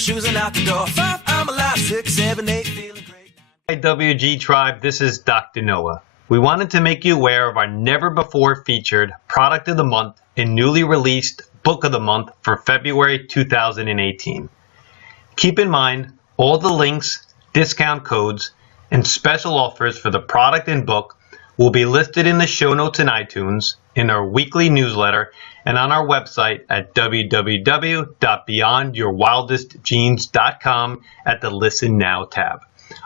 shoes and out the door. 5, I'm alive. 6, 7, 8, feeling great. Hi WG Tribe, this is Dr. Noah. We wanted to make you aware of our never before featured Product of the Month and newly released Book of the Month for February 2018. Keep in mind, all the links, discount codes, and special offers for the product and book will be listed in the show notes in iTunes, in our weekly newsletter, and on our website at www.beyondyourwildestgenes.com at the Listen Now tab.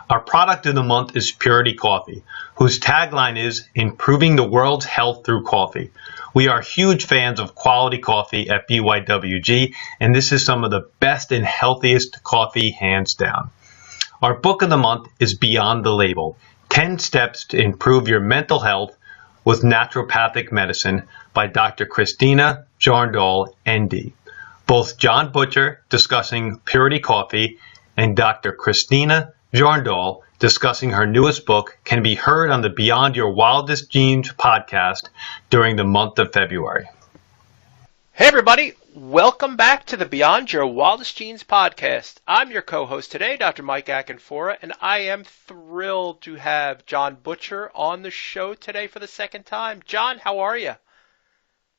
Our product of the month is Purity Coffee, whose tagline is Improving the World's Health Through Coffee. We are huge fans of quality coffee at BYWG, and this is some of the best and healthiest coffee hands down. Our book of the month is Beyond the Label, 10 Steps to Improve Your Mental Health with Naturopathic Medicine by Dr. Christina Jarndal, ND. Both Jon Butcher, discussing Purity Coffee, and Dr. Christina Jarndal, discussing her newest book, can be heard on the Beyond Your Wildest Genes podcast during the month of February. Hey everybody, welcome back to the Beyond Your Wildest Genes podcast. I'm your co-host today, Dr. Mike Akinfora, and I am thrilled to have Jon Butcher on the show today for the second time. Jon, how are you?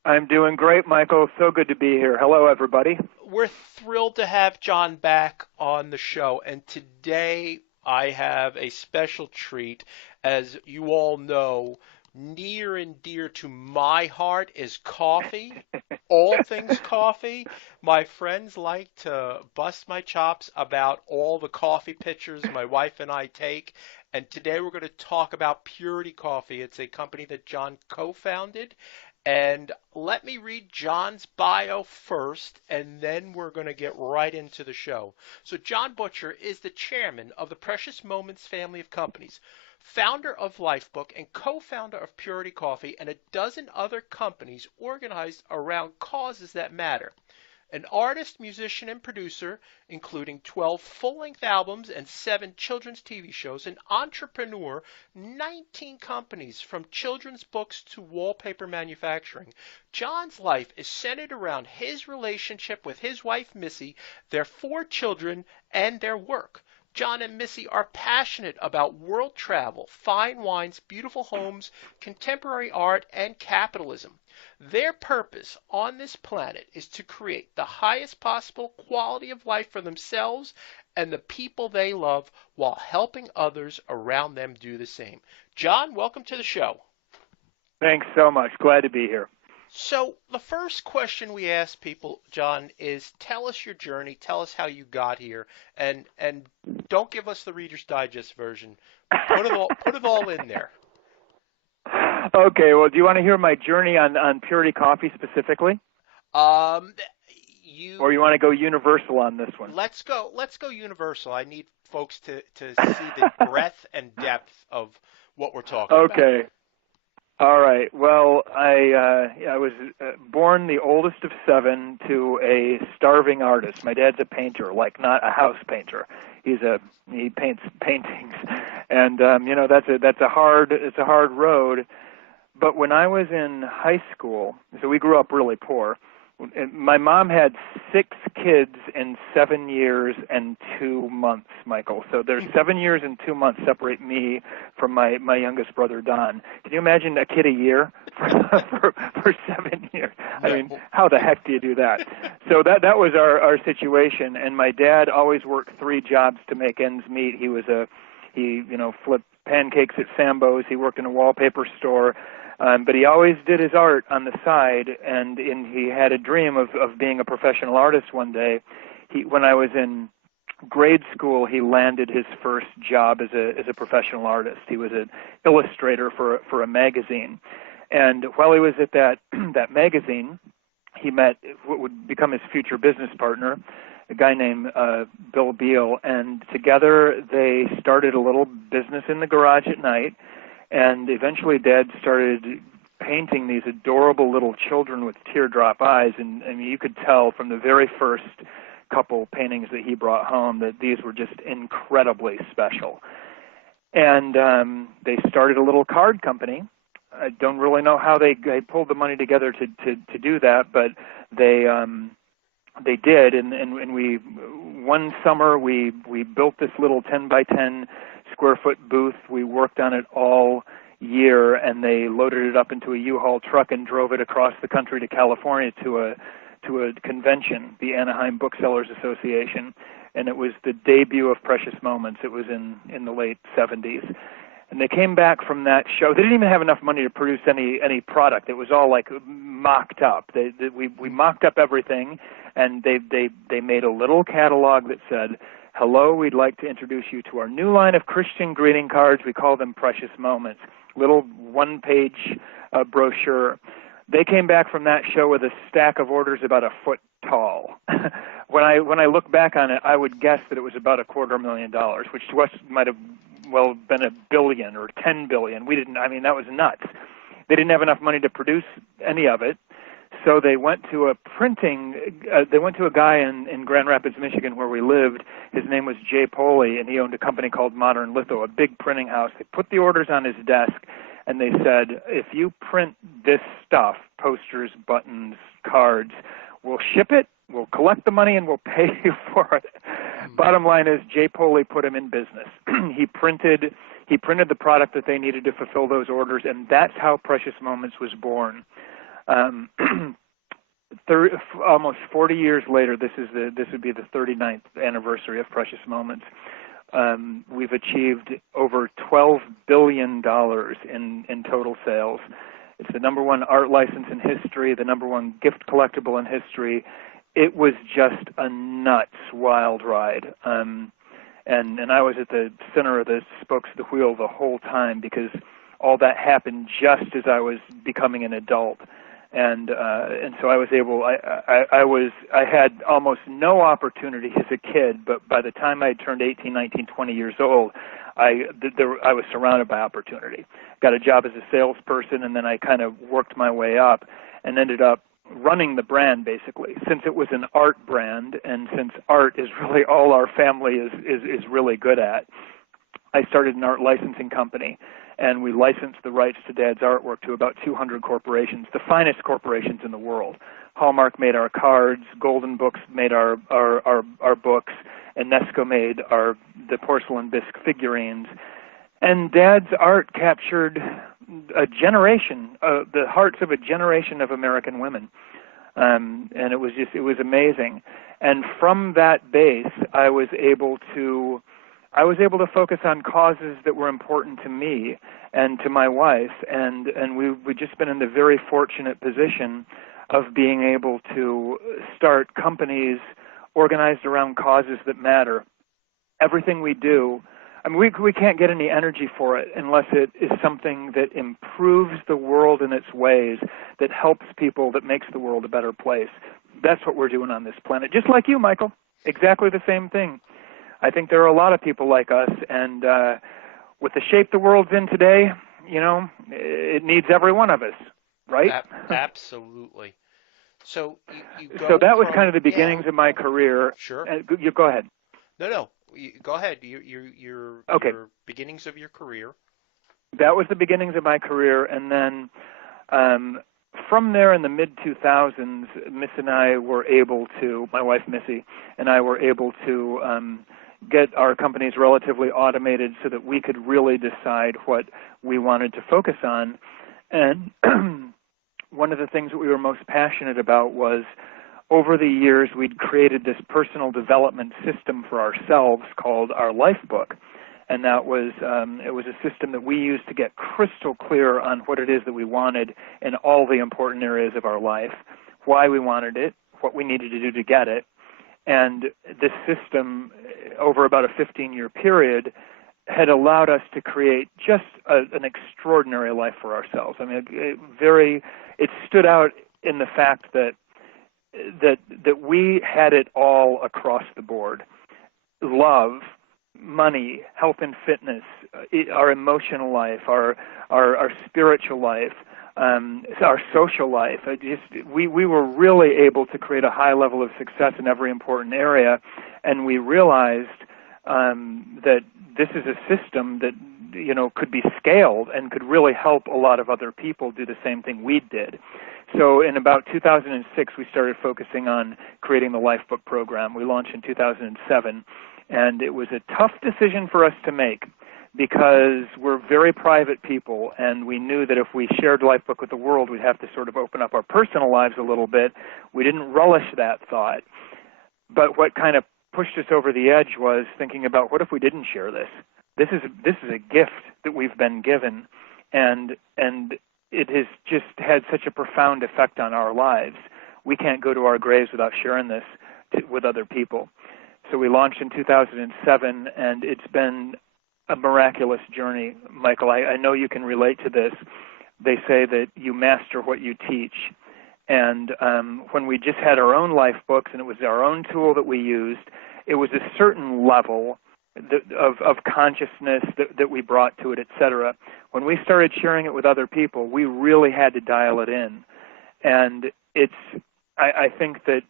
I'm doing great, Michael. So good to be here. Hello, everybody. We're thrilled to have Jon back on the show, and today I have a special treat. As you all know, near and dear to my heart is coffee, all things coffee. My friends like to bust my chops about all the coffee pictures my wife and I take, and today we're going to talk about Purity Coffee. It's a company that Jon co-founded, and let me read Jon's bio first, and then we're going to get right into the show. So Jon Butcher is the chairman of the Precious Moments family of companies, founder of Lifebook, and co-founder of Purity Coffee and a dozen other companies organized around causes that matter. An artist, musician, and producer, including 12 full-length albums and 7 children's TV shows, an entrepreneur, 19 companies from children's books to wallpaper manufacturing. Jon's life is centered around his relationship with his wife, Missy, their 4 children, and their work. Jon and Missy are passionate about world travel, fine wines, beautiful homes, contemporary art, and capitalism. Their purpose on this planet is to create the highest possible quality of life for themselves and the people they love while helping others around them do the same. Jon, welcome to the show. Thanks so much. Glad to be here. So the first question we ask people, Jon, is tell us your journey, tell us how you got here, and don't give us the Reader's Digest version. Put it all in there. Okay, well, do you want to hear my journey on Purity Coffee specifically? Or you want to go universal on this one? Let's go universal. I need folks to see the breadth and depth of what we're talking about. Okay. All right. Well, I was born the oldest of 7 to a starving artist. My dad's a painter, like not a house painter. He paints paintings, and that's a hard road. But when I was in high school, so we grew up really poor. My mom had 6 kids in 7 years and 2 months, Michael. So there's 7 years and 2 months separate me from my youngest brother, Don. Can you imagine a kid a year for 7 years? I mean, how the heck do you do that? So that was our situation. And my dad always worked 3 jobs to make ends meet. He flipped pancakes at Sambo's. He worked in a wallpaper store. But he always did his art on the side, and he had a dream of being a professional artist one day. When I was in grade school, he landed his first job as a professional artist. He was an illustrator for a magazine. And while he was at that magazine, he met what would become his future business partner, a guy named Bill Beal, and together they started a little business in the garage at night. And eventually Dad started painting these adorable little children with teardrop eyes. And I mean, you could tell from the very first couple paintings that he brought home that these were just incredibly special. And they started a little card company. I don't really know how they pulled the money together to do that, but they they did, and we one summer we built this little 10 by 10 square foot booth. We worked on it all year, and they loaded it up into a U-Haul truck and drove it across the country to California to a convention, the Anaheim Booksellers Association, and it was the debut of Precious Moments. It was in the late 70s. And they came back from that show. They didn't even have enough money to produce any product. It was all like mocked up. We mocked up everything, and they made a little catalog that said, "Hello, we'd like to introduce you to our new line of Christian greeting cards. We call them Precious Moments." Little one-page brochure. They came back from that show with a stack of orders about a foot tall. When I look back on it, I would guess that it was about $250,000, which to us might have well been $1 billion or $10 billion. That was nuts. They didn't have enough money to produce any of it, so they went to a guy in Grand Rapids, Michigan, where we lived. His name was Jay Poley, and he owned a company called Modern Litho, a big printing house. They put the orders on his desk, and they said, "If you print this stuff, posters, buttons, cards, we'll ship it, we'll collect the money, and we'll pay you for it." Bottom line is, Jay Poley put him in business. He printed the product that they needed to fulfill those orders, and that's how Precious Moments was born. Almost 40 years later, this would be the 39th anniversary of Precious Moments. We've achieved over $12 billion in total sales. It's the #1 art license in history, the #1 gift collectible in history. It was just a nuts, wild ride. And I was at the center of the spokes of the wheel the whole time, because all that happened just as I was becoming an adult. And so I was able. I had almost no opportunity as a kid, but by the time I turned 18, 19, 20 years old, I was surrounded by opportunity. Got a job as a salesperson, and then I kind of worked my way up and ended up running the brand, basically. Since it was an art brand, and since art is really all our family is really good at, I started an art licensing company, and we licensed the rights to Dad's artwork to about 200 corporations, the finest corporations in the world. Hallmark made our cards, Golden Books made our books, and Nesco made the porcelain bisque figurines. And Dad's art captured a generation, the hearts of a generation of American women, and it was amazing. And from that base, I was able to focus on causes that were important to me and to my wife, and we've just been in the very fortunate position of being able to start companies organized around causes that matter. Everything we do, we can't get any energy for it unless it is something that improves the world in its ways, that helps people, that makes the world a better place. That's what we're doing on this planet. Just like you, Michael. Exactly the same thing. I think there are a lot of people like us, and with the shape the world's in today, it needs every one of us, right? Absolutely. So you go So that was kind of the beginnings of my career. Sure. You go ahead. No. Go ahead. Your beginnings of your career. That was the beginnings of my career, and then from there in the mid-2000s, Miss and I were able to, my wife Missy and I were able to get our companies relatively automated so that we could really decide what we wanted to focus on. And one of the things that we were most passionate about was, over the years, we'd created this personal development system for ourselves called our Lifebook. And that was it was a system that we used to get crystal clear on what it is that we wanted in all the important areas of our life, why we wanted it, what we needed to do to get it. And this system, over about a 15-year period, had allowed us to create just an extraordinary life for ourselves. It stood out in the fact that we had it all across the board: love, money, health and fitness, our emotional life, our spiritual life, our social life. We were really able to create a high level of success in every important area, and we realized that this is a system that, could be scaled and could really help a lot of other people do the same thing we did. So in about 2006, we started focusing on creating the Lifebook program. We launched in 2007, and it was a tough decision for us to make because we're very private people, and we knew that if we shared Lifebook with the world, we'd have to sort of open up our personal lives a little bit. We didn't relish that thought. But what kind of pushed us over the edge was thinking about, what if we didn't share this? This is a gift that we've been given, and it has just had such a profound effect on our lives. We can't go to our graves without sharing this with other people. So we launched in 2007, and it's been a miraculous journey. Michael, I know you can relate to this. They say that you master what you teach. And when we just had our own life books and it was our own tool that we used, it was a certain level of consciousness that we brought to it, et cetera. When we started sharing it with other people, we really had to dial it in. And I think that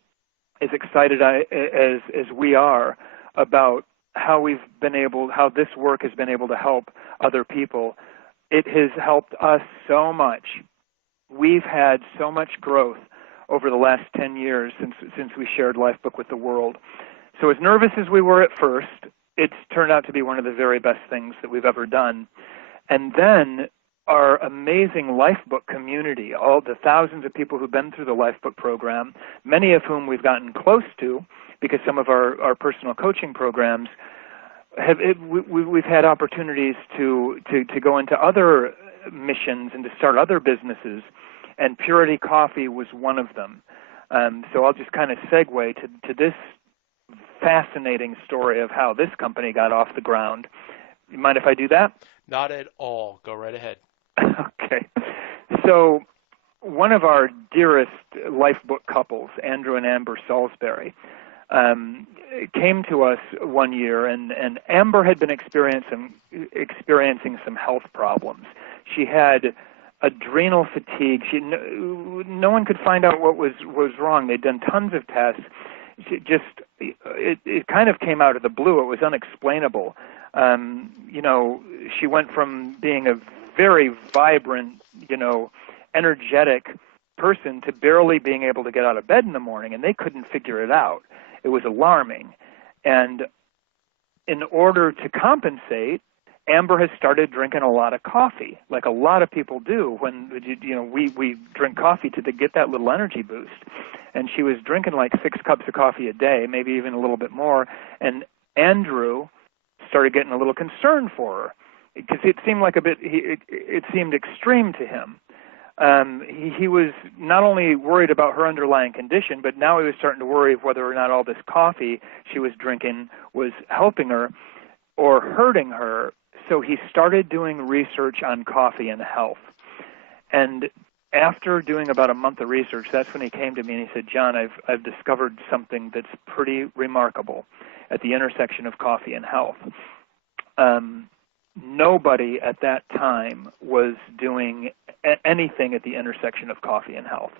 as excited as we are about how this work has been able to help other people, it has helped us so much. We've had so much growth over the last 10 years since we shared Lifebook with the world. So as nervous as we were at first, it's turned out to be one of the very best things that we've ever done. And then our amazing Lifebook community, all the thousands of people who've been through the Lifebook program, many of whom we've gotten close to because some of our personal coaching programs we've had opportunities to go into other missions and to start other businesses, and Purity Coffee was one of them. So I'll just kind of segue to this fascinating story of how this company got off the ground. You mind if I do that? Not at all. Go right ahead. Okay. So one of our dearest Lifebook couples, Andrew and Amber Salisbury, came to us one year, and Amber had been experiencing some health problems. She had adrenal fatigue. No one could find out what was wrong. They'd done tons of tests. It kind of came out of the blue. It was unexplainable. She went from being a very vibrant, energetic person to barely being able to get out of bed in the morning, and they couldn't figure it out. It was alarming. And in order to compensate, Amber has started drinking a lot of coffee, like a lot of people do when we drink coffee to get that little energy boost. And she was drinking like 6 cups of coffee a day, maybe even a little bit more. And Andrew started getting a little concerned for her because it seemed like it seemed extreme to him. He was not only worried about her underlying condition, but now he was starting to worry of whether or not all this coffee she was drinking was helping her or hurting her. So he started doing research on coffee and health. And after doing about a month of research, that's when he came to me and he said, Jon, I've discovered something that's pretty remarkable at the intersection of coffee and health. Nobody at that time was doing anything at the intersection of coffee and health.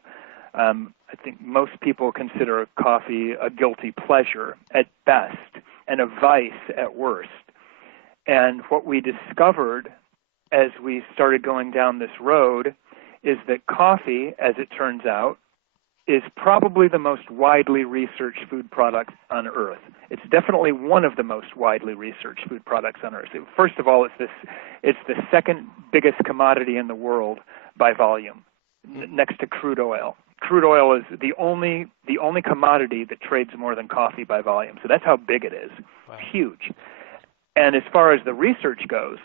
I think most people consider coffee a guilty pleasure at best and a vice at worst. And what we discovered as we started going down this road is that coffee, as it turns out, is probably the most widely researched food product on Earth. It's definitely one of the most widely researched food products on Earth. First of all, it's the second biggest commodity in the world by volume, next to crude oil. Crude oil is the only commodity that trades more than coffee by volume. So that's how big it is. Wow. Huge. And as far as the research goes,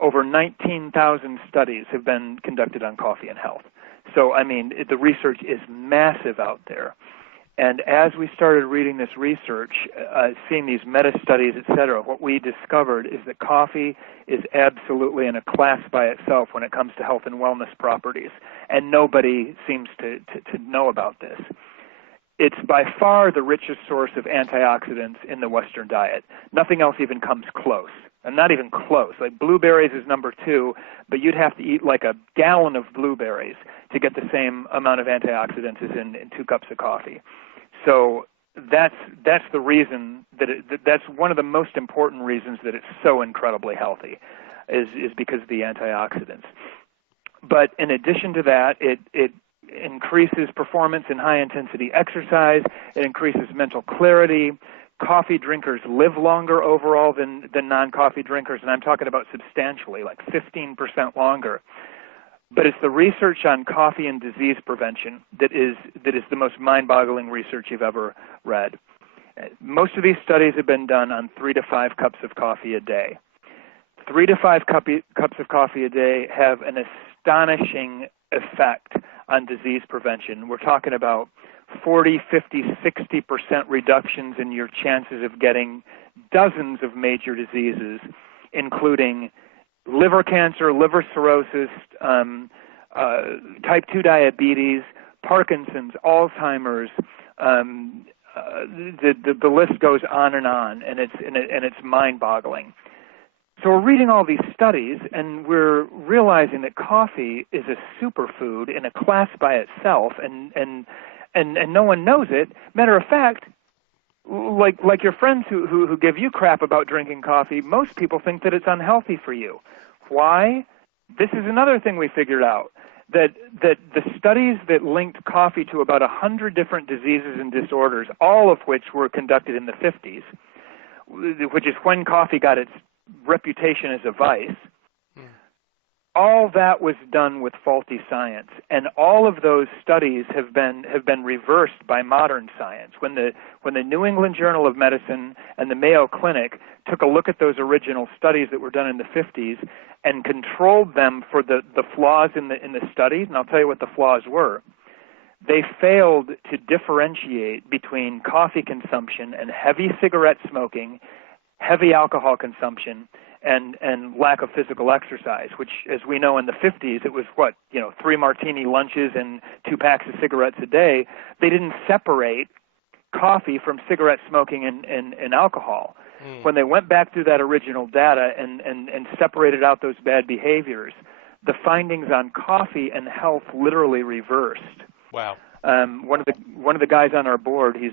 over 19,000 studies have been conducted on coffee and health. So, the research is massive out there. And as we started reading this research, seeing these meta-studies, et cetera, what we discovered is that coffee is absolutely in a class by itself when it comes to health and wellness properties. And nobody seems to know about this. It's by far the richest source of antioxidants in the Western diet. Nothing else even comes close. And not even close. Like blueberries is number 2, but you'd have to eat like a gallon of blueberries to get the same amount of antioxidants as in 2 cups of coffee. So that's the reason that's one of the most important reasons that it's so incredibly healthy, is because of the antioxidants. But in addition to that, it increases performance in high-intensity exercise. It increases mental clarity. Coffee drinkers live longer overall than non-coffee drinkers, and I'm talking about substantially, like 15% longer. But it's the research on coffee and disease prevention that is the most mind-boggling research you've ever read. Most of these studies have been done on 3 to 5 cups of coffee a day. 3 to 5 cups of coffee a day have an astonishing effect on disease prevention. We're talking about 40, 50, 60% reductions in your chances of getting dozens of major diseases, including liver cancer, liver cirrhosis, type 2 diabetes, Parkinson's, Alzheimer's. The list goes on, and it's mind-boggling. So we're reading all these studies, and we're realizing that coffee is a superfood in a class by itself, and no one knows it. Matter of fact, like your friends who give you crap about drinking coffee, most people think that it's unhealthy for you. Why? This is another thing we figured out, that the studies that linked coffee to about 100 different diseases and disorders, all of which were conducted in the 50s, which is when coffee got its reputation as a vice, all that was done with faulty science, and all of those studies have been reversed by modern science. When the New England Journal of Medicine and the Mayo Clinic took a look at those original studies that were done in the 50s and controlled them for the flaws in the studies, and I'll tell you what the flaws were. They failed to differentiate between coffee consumption and heavy cigarette smoking, heavy alcohol consumption, and lack of physical exercise, which, as we know, in the 50s, it was 3 martini lunches and 2 packs of cigarettes a day. They didn't separate coffee from cigarette smoking and alcohol. When they went back through that original data and separated out those bad behaviors, the findings on coffee and health literally reversed. Wow. One of the guys on our board, he's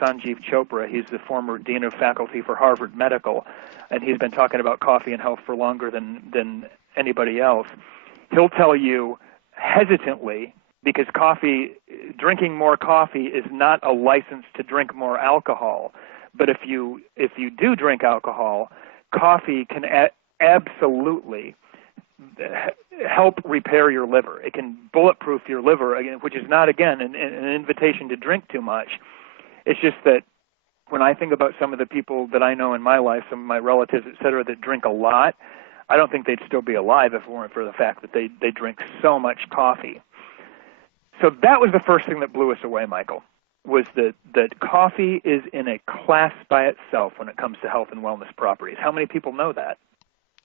Sanjeev Chopra. He's the former dean of faculty for Harvard Medical, and he's been talking about coffee and health for longer than anybody else. He'll tell you hesitantly, because drinking more coffee is not a license to drink more alcohol. But if you do drink alcohol, coffee can absolutely help repair your liver. It can bulletproof your liver, again, which is not, again, an invitation to drink too much. It's just that when I think about some of the people that I know in my life, some of my relatives, et cetera, that drink a lot, I don't think they'd still be alive if it weren't for the fact that they drink so much coffee. So that was the first thing that blew us away, Michael, was that coffee is in a class by itself when it comes to health and wellness properties. How many people know that?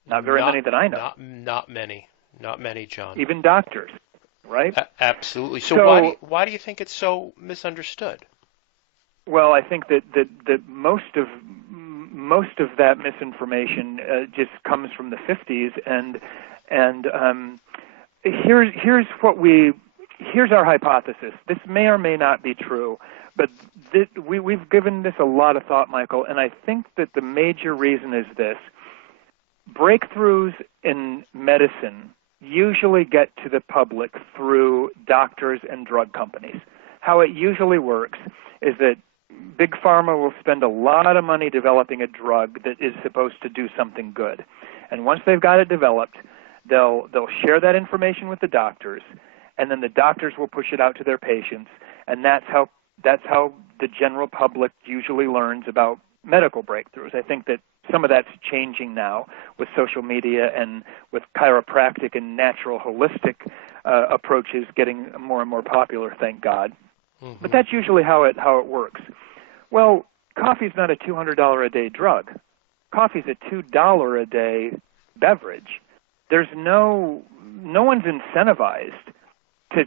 Not very many that I know. Not many, Jon. Even doctors, right? Absolutely. So why do you think it's so misunderstood? Well, I think that most of that misinformation just comes from the 50s, and here's our hypothesis. This may or may not be true, but we've given this a lot of thought, Michael, and I think that the major reason is this. Breakthroughs in medicine usually get to the public through doctors and drug companies. How it usually works is that Big Pharma will spend a lot of money developing a drug that is supposed to do something good. And once they've got it developed, they'll share that information with the doctors, and then the doctors will push it out to their patients, and that's how the general public usually learns about medical breakthroughs. I think that some of that's changing now with social media and with chiropractic and natural holistic approaches getting more and more popular, thank God. Mm-hmm. But that's usually how it works. Well, coffee's not a $200 a day drug. Coffee's a $2 a day beverage. There's no one's incentivized to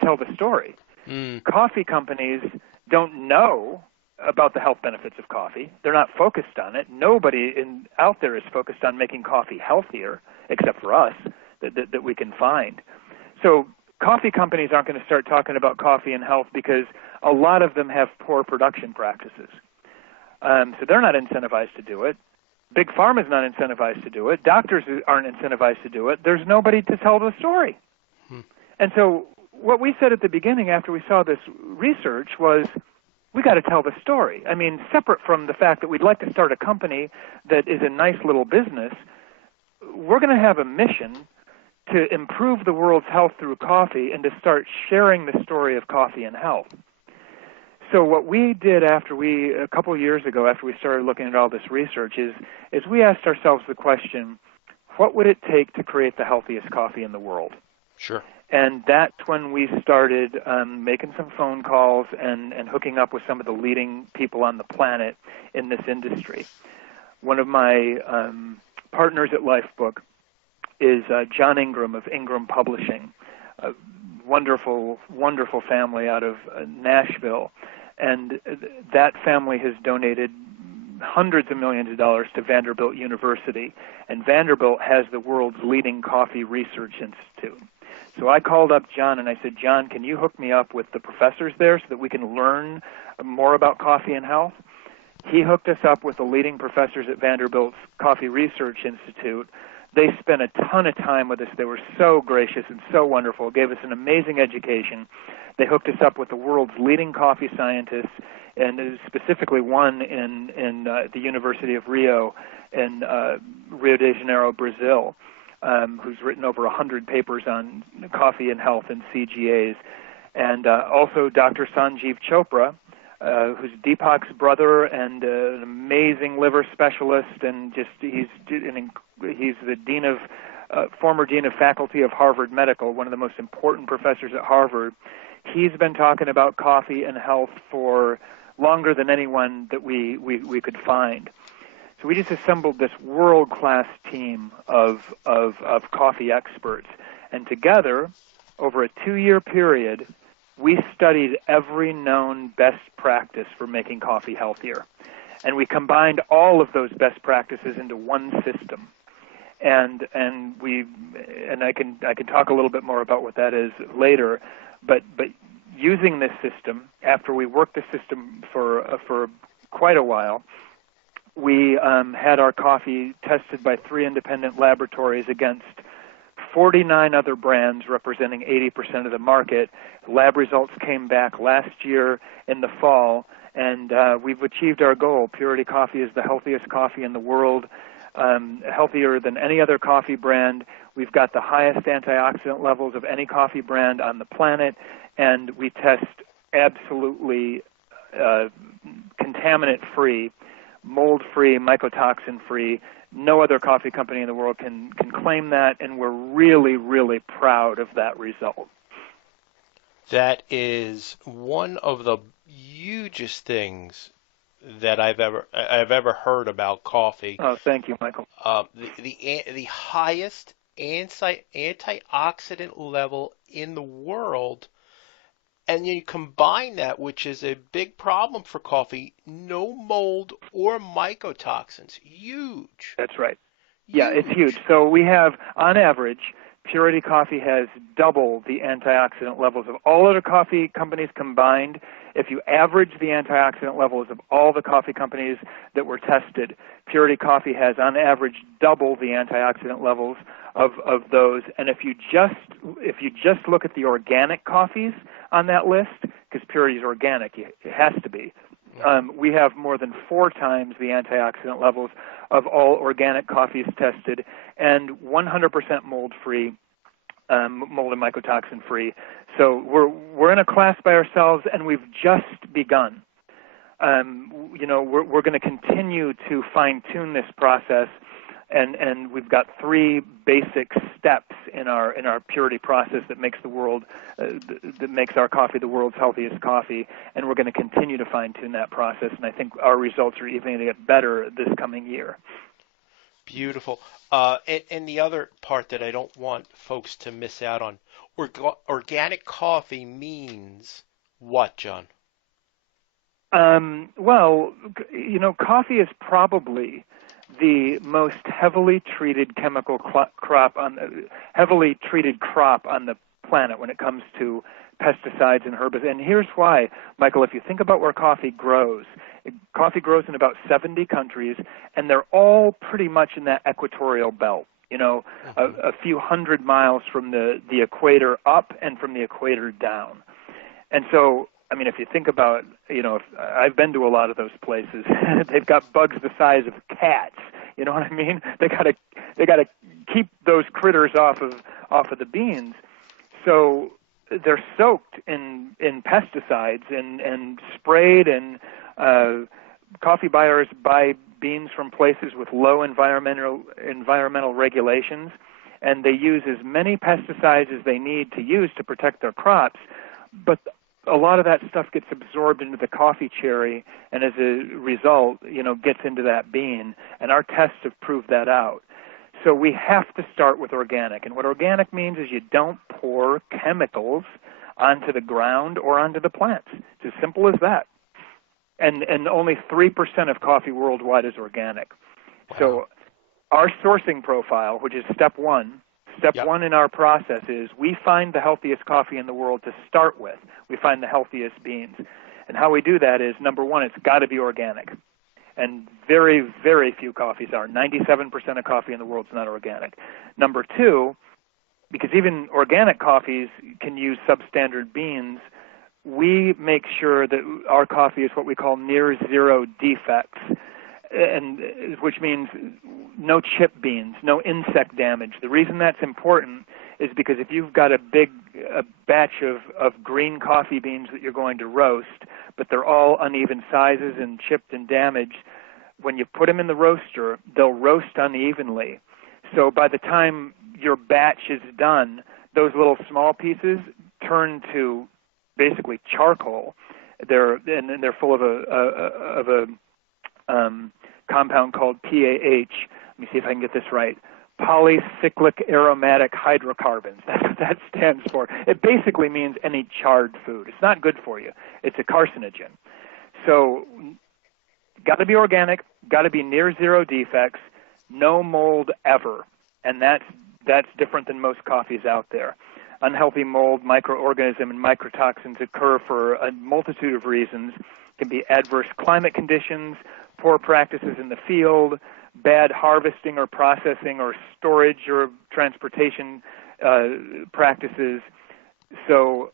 tell the story. Coffee companies don't know about the health benefits of coffee. They're not focused on it. Nobody out there is focused on making coffee healthier, except for us, that we can find. So coffee companies aren't going to start talking about coffee and health because a lot of them have poor production practices. So they're not incentivized to do it. Big Pharma is not incentivized to do it. Doctors aren't incentivized to do it. There's nobody to tell the story. And so what we said at the beginning after we saw this research was, we got to tell the story. I mean, separate from the fact that we'd like to start a company that is a nice little business, we're going to have a mission to improve the world's health through coffee and to start sharing the story of coffee and health. So what we did a couple of years ago, after we started looking at all this research, is we asked ourselves the question, what would it take to create the healthiest coffee in the world? Sure. And that's when we started making some phone calls and hooking up with some of the leading people on the planet in this industry. One of my partners at Lifebook is John Ingram of Ingram Publishing, a wonderful, wonderful family out of Nashville. And that family has donated hundreds of millions of dollars to Vanderbilt University. And Vanderbilt has the world's leading coffee research institute. So I called up John and I said, John, can you hook me up with the professors there so that we can learn more about coffee and health? He hooked us up with the leading professors at Vanderbilt's Coffee Research Institute. They spent a ton of time with us. They were so gracious and so wonderful, gave us an amazing education. They hooked us up with the world's leading coffee scientists, and specifically one in the University of Rio in Rio de Janeiro, Brazil, who's written over 100 papers on coffee and health and CGAs, and also Dr. Sanjeev Chopra, who's Deepak's brother and an amazing liver specialist, and he's the dean of former dean of faculty of Harvard Medical, one of the most important professors at Harvard. He's been talking about coffee and health for longer than anyone that we could find. So we just assembled this world-class team of coffee experts, and together, over a 2-year period, we studied every known best practice for making coffee healthier. And we combined all of those best practices into one system. And I can talk a little bit more about what that is later, but using this system, after we worked the system for quite a while, we had our coffee tested by 3 independent laboratories against 49 other brands representing 80% of the market. Lab results came back last year in the fall, and we've achieved our goal. Purity Coffee is the healthiest coffee in the world, healthier than any other coffee brand. We've got the highest antioxidant levels of any coffee brand on the planet, and we test absolutely contaminant-free, mold-free, mycotoxin-free. No other coffee company in the world can claim that, and we're really, really proud of that result. That is one of the hugest things that I've ever heard about coffee. Oh, thank you, Michael. The highest antioxidant level in the world, and you combine that, which is a big problem for coffee, no mold or mycotoxins. Huge. That's right. Yeah, it's huge. So we have, on average, Purity Coffee has double the antioxidant levels of all other coffee companies combined. If you average the antioxidant levels of all the coffee companies that were tested, Purity Coffee has, on average, double the antioxidant levels of those. And if you just look at the organic coffees on that list, because Purity is organic, it has to be, we have more than 4 times the antioxidant levels of all organic coffees tested, and 100% mold-free, mold and mycotoxin-free. So we're in a class by ourselves, and we've just begun. We're going to continue to fine-tune this process, and we've got 3 basic steps in our purity process that makes our coffee the world's healthiest coffee, and we're going to continue to fine-tune that process, and I think our results are even going to get better this coming year. Beautiful. And the other part that I don't want folks to miss out on, organic coffee means what, John? Well, coffee is probably the most heavily treated crop on the planet when it comes to pesticides and herbicides. And here's why, Michael, if you think about where coffee grows in about 70 countries, and they're all pretty much in that equatorial belt, you know, a few hundred miles from the equator up and from the equator down. And so, I mean, if you think about, you know, I've been to a lot of those places. They've got bugs the size of cats. You know what I mean? They gotta keep those critters off of the beans. So they're soaked in pesticides and sprayed, and coffee buyers buy beans from places with low environmental regulations, and they use as many pesticides as they need to use to protect their crops. But a lot of that stuff gets absorbed into the coffee cherry, and as a result, you know, gets into that bean. And our tests have proved that out. So we have to start with organic. And what organic means is you don't pour chemicals onto the ground or onto the plants. It's as simple as that. And only 3% of coffee worldwide is organic. Wow. So our sourcing profile, which is step one in our process, is we find the healthiest coffee in the world to start with. We find the healthiest beans. And how we do that is, number one, it's got to be organic. And very, very few coffees are. 97% of coffee in the world is not organic. Number two, because even organic coffees can use substandard beans, we make sure that our coffee is what we call near zero defects, and which means no chip beans, no insect damage. The reason that's important is because if you've got a batch of green coffee beans that you're going to roast, but they're all uneven sizes and chipped and damaged, when you put them in the roaster, they'll roast unevenly. So by the time your batch is done, those little small pieces turn to basically charcoal. They're full of a compound called PAH. Let me see if I can get this right. Polycyclic aromatic hydrocarbons. That's what that stands for. It basically means any charred food. It's not good for you. It's a carcinogen. So got to be organic, got to be near zero defects, no mold ever. And that's different than most coffees out there. Unhealthy mold, microorganism, and mycotoxins occur for a multitude of reasons. It can be adverse climate conditions, poor practices in the field, bad harvesting or processing or storage or transportation practices. So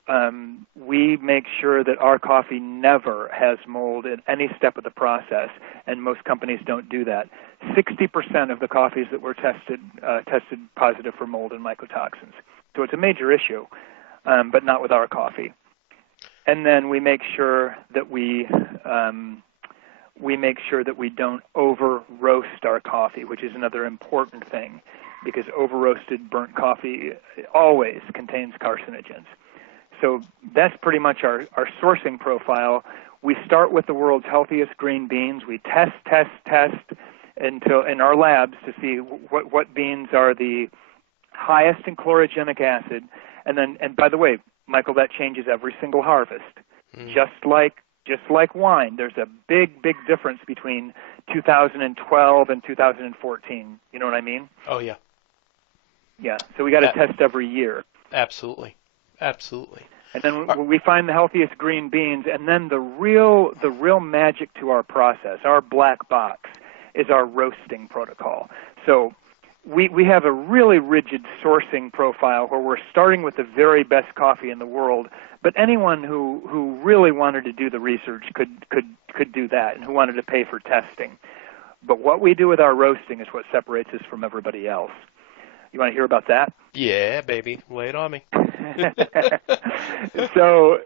we make sure that our coffee never has mold at any step of the process, and most companies don't do that. 60% of the coffees that were tested positive for mold and mycotoxins. So it's a major issue, but not with our coffee. And then we make sure that we don't over roast our coffee, which is another important thing, because over roasted burnt coffee always contains carcinogens. So that's pretty much our sourcing profile. We start with the world's healthiest green beans. We test until in our labs to see what beans are the highest in chlorogenic acid. And by the way, Michael, that changes every single harvest. Just like wine, there's a big difference between 2012 and 2014. You know what I mean? Oh, yeah. Yeah, so we got to test every year. Absolutely. And then we find the healthiest green beans, and then the real magic to our process, our black box, is our roasting protocol. So we have a really rigid sourcing profile where we're starting with the very best coffee in the world, but anyone who really wanted to do the research could do that, and who wanted to pay for testing. But what we do with our roasting is what separates us from everybody else. You want to hear about that? Yeah, baby. Lay it on me. So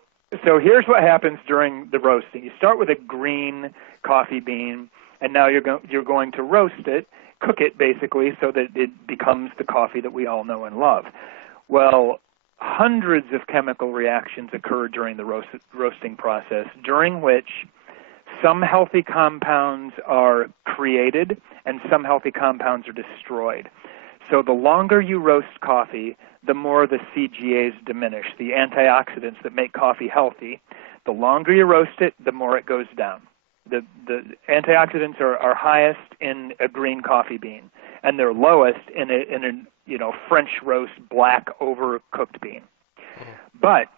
here's what happens during the roasting. You start with a green coffee bean, and now you're going to roast it, cook it basically, so that it becomes the coffee that we all know and love. Well, hundreds of chemical reactions occur during the roasting process, during which some healthy compounds are created and some healthy compounds are destroyed. So the longer you roast coffee, the more the CGAs diminish, the antioxidants that make coffee healthy. The longer you roast it, the more it goes down. The antioxidants are highest in a green coffee bean, and they're lowest in a French roast black overcooked bean. But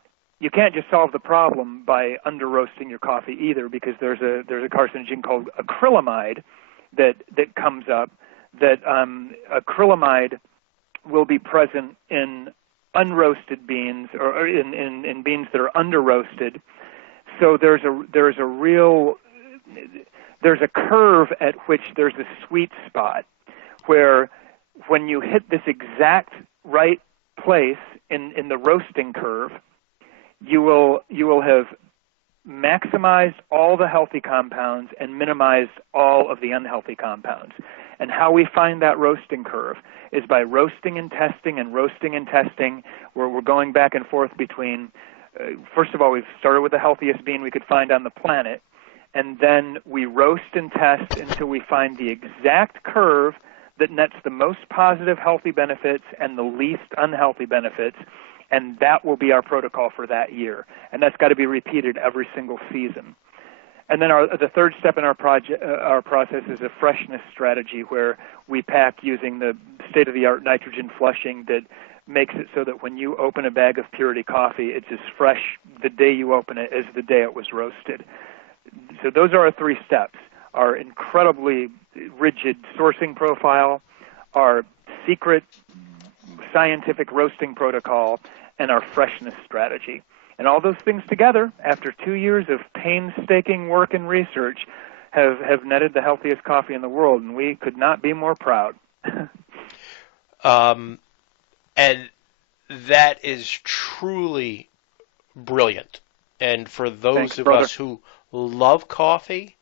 you can't just solve the problem by under roasting your coffee either, because there's a carcinogen called acrylamide that comes up. That acrylamide will be present in unroasted beans or in beans that are under roasted. So there's a curve at which there's a sweet spot where when you hit this exact right place in the roasting curve, you will have maximized all the healthy compounds and minimized all of the unhealthy compounds. And how we find that roasting curve is by roasting and testing and roasting and testing, where we're going back and forth between, first of all, we've started with the healthiest bean we could find on the planet, and then we roast and test until we find the exact curve that nets the most positive healthy benefits and the least unhealthy benefits, and that will be our protocol for that year. And that's got to be repeated every single season. And then the third step in our process is a freshness strategy, where we pack using the state-of-the-art nitrogen flushing that makes it so that when you open a bag of Purity coffee, it's as fresh the day you open it as the day it was roasted. So those are our three steps: our incredibly rigid sourcing profile, our secret scientific roasting protocol, and our freshness strategy. And all those things together, after 2 years of painstaking work and research, have netted the healthiest coffee in the world, and we could not be more proud. And that is truly brilliant. And for those of us who love coffee,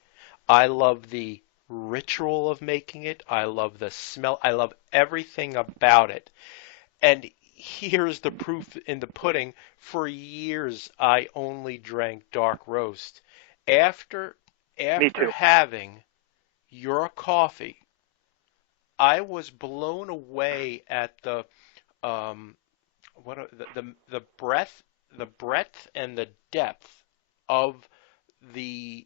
I love the ritual of making it. I love the smell. I love everything about it. And here's the proof in the pudding. For years, I only drank dark roast. After having your coffee, I was blown away at the breadth and the depth of the,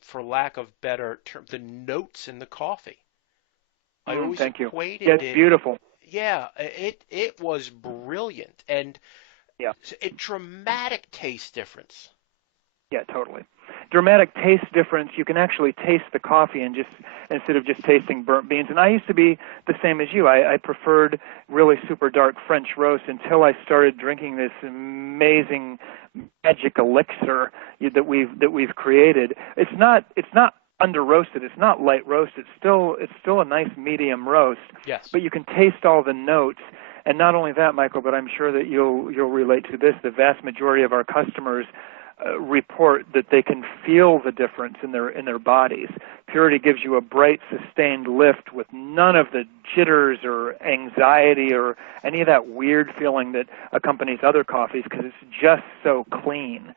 for lack of better term, the notes in the coffee. I always equated it. That's beautiful. Yeah, it was brilliant, and a dramatic taste difference. Yeah, totally. Dramatic taste difference. You can actually taste the coffee and instead of just tasting burnt beans. And I used to be the same as you. I preferred really super dark French roast until I started drinking this amazing magic elixir that we've created. It's not under roasted. It's not light roast. It's still a nice medium roast. Yes. But you can taste all the notes. And not only that, Michael, but I'm sure that you'll relate to this. The vast majority of our customers report that they can feel the difference in their bodies. Purity gives you a bright, sustained lift with none of the jitters or anxiety or any of that weird feeling that accompanies other coffees, because it's just so clean.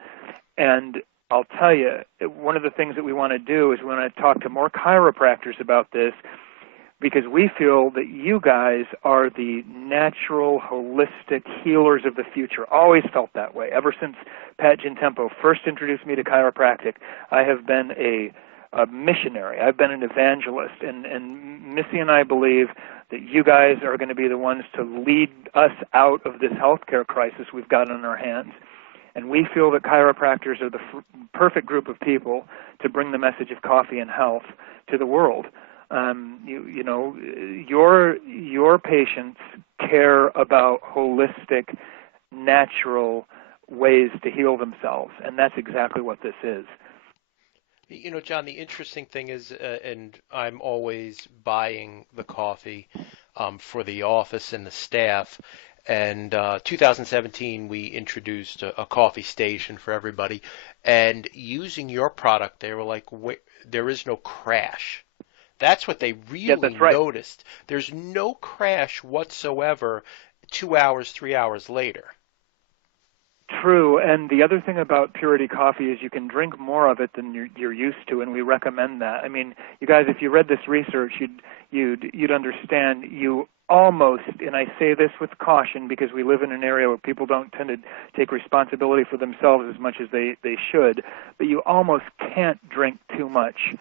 And I'll tell you, one of the things that we want to do is we want to talk to more chiropractors about this, because we feel that you guys are the natural, holistic healers of the future. Always felt that way. Ever since Pat Gentempo first introduced me to chiropractic, I have been a missionary. I've been an evangelist. And Missy and I believe that you guys are going to be the ones to lead us out of this healthcare crisis we've got on our hands. And we feel that chiropractors are the perfect group of people to bring the message of coffee and health to the world. Your patients care about holistic, natural ways to heal themselves, and that's exactly what this is. You know, Jon, the interesting thing is, and I'm always buying the coffee for the office and the staff. And 2017, we introduced a coffee station for everybody. And using your product, they were like, there is no crash. That's what they really noticed. There's no crash whatsoever 2 hours, 3 hours later. True, and the other thing about Purity coffee is you can drink more of it than you're used to, and we recommend that. I mean, you guys, if you read this research, you'd understand. You almost, and I say this with caution because we live in an area where people don't tend to take responsibility for themselves as much as they should, but you almost can't drink too much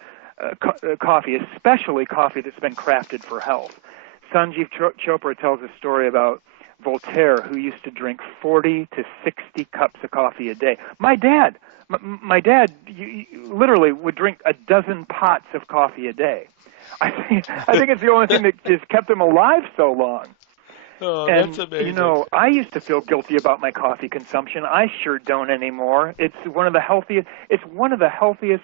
coffee, especially coffee that's been crafted for health. Sanjeev Chopra tells a story about Voltaire, who used to drink 40 to 60 cups of coffee a day. My dad literally would drink a dozen pots of coffee a day. I think it's the only thing that just kept him alive so long. Oh, and, that's amazing. You know, I used to feel guilty about my coffee consumption. I sure don't anymore. It's one of the healthiest,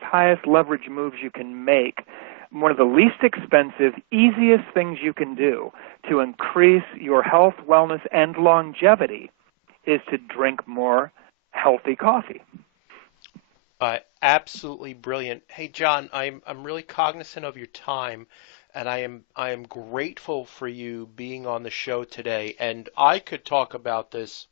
highest leverage moves you can make. One of the least expensive, easiest things you can do to increase your health, wellness, and longevity is to drink more healthy coffee. Absolutely brilliant. Hey, Jon, I'm really cognizant of your time, and I am grateful for you being on the show today. And I could talk about this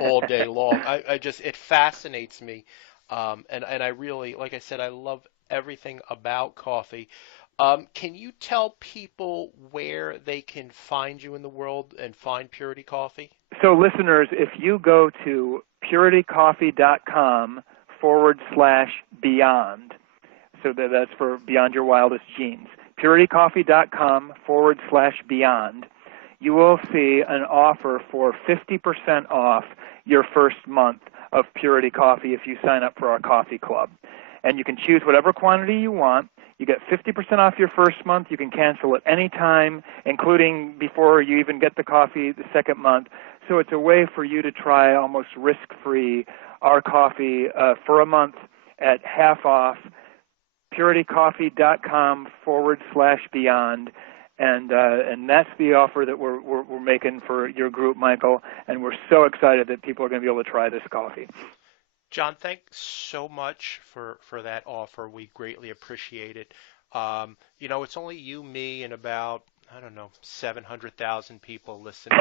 all day long. It fascinates me, and I really, like I said, I love everything about coffee. Can you tell people where they can find you in the world and find Purity Coffee? So, listeners, if you go to puritycoffee.com/beyond, so that's for Beyond Your Wildest Genes, puritycoffee.com/beyond, you will see an offer for 50% off your first month of Purity Coffee if you sign up for our coffee club. And you can choose whatever quantity you want. You get 50% off your first month. You can cancel at any time, including before you even get the coffee the second month. So it's a way for you to try almost risk-free our coffee for a month at half off, puritycoffee.com/beyond. And that's the offer that we're making for your group, Michael. And we're so excited that people are going to be able to try this coffee. Jon, thanks so much for that offer. We greatly appreciate it. You know, it's only you, me, and about, 700,000 people listening.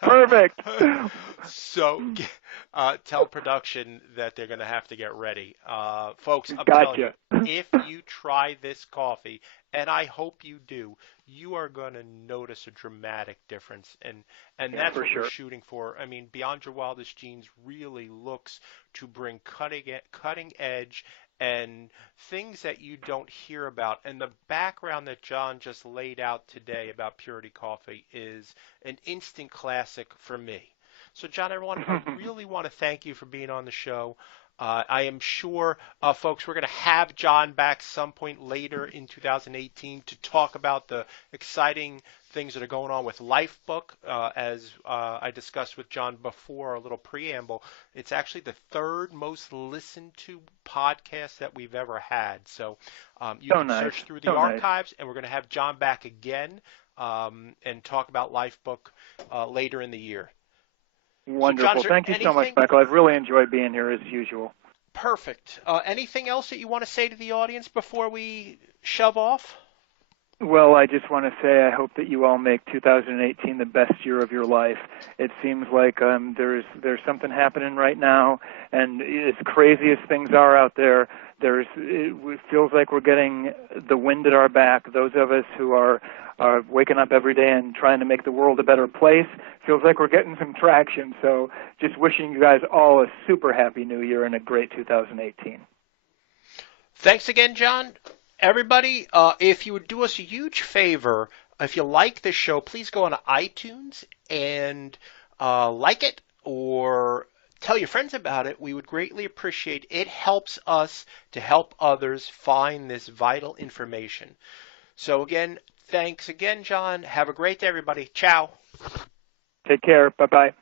Perfect. So tell production that they're going to have to get ready. Folks, I'm telling you, if you try this coffee, and I hope you do, you are going to notice a dramatic difference. And that's what we're shooting for. I mean, Beyond Your Wildest Genes really looks to bring cutting edge and things that you don't hear about. And the background that Jon just laid out today about Purity Coffee is an instant classic for me. So, Jon, I really want to thank you for being on the show. I am sure, folks, we're going to have Jon back some point later in 2018 to talk about the exciting things that are going on with Lifebook. As I discussed with Jon before, a little preamble, it's actually the third most listened to podcast that we've ever had. So you can search through the archives, and we're going to have Jon back again and talk about Lifebook later in the year. Wonderful. So, Jon, thank you so much, Michael. I've really enjoyed being here as usual. Perfect. Anything else that you want to say to the audience before we shove off? Well, I just want to say I hope that you all make 2018 the best year of your life. It seems like there's something happening right now, and as crazy as things are out there, it feels like we're getting the wind at our back. Those of us who are waking up every day and trying to make the world a better place, feels like we're getting some traction. So just wishing you guys all a super happy new year and a great 2018. Thanks again, Jon. Everybody, if you would do us a huge favor, if you like this show, please go on to iTunes and like it or tell your friends about it. We would greatly appreciate it. It helps us to help others find this vital information. So again, thanks again, Jon. Have a great day, everybody. Ciao. Take care. Bye-bye.